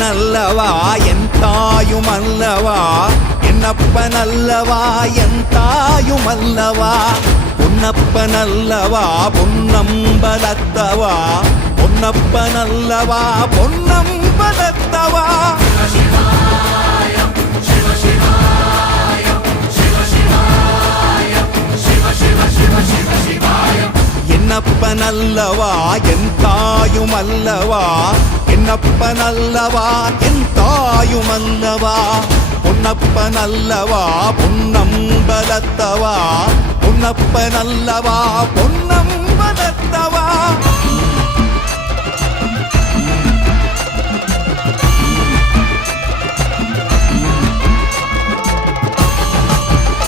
என்னப்பனல்லவா என் தாயுமல்லவா, என்னப்பனல்லவா என் தாயுமல்லவா, பொன்னப்பனல்லவா பொன்னம்பலத்தவா, பொன்னப்பனல்லவா பொன்னம்பலத்தவா. என்னப்பனல்லவா என் தாயுமல்லவா, என்னப்பனல்லவா என் தாயுமல்லவா, பொன்னப்பனல்லவா பொன்னம்பலத்தவா, பொன்னப்பனல்லவா பொன்னம்பலத்தவா.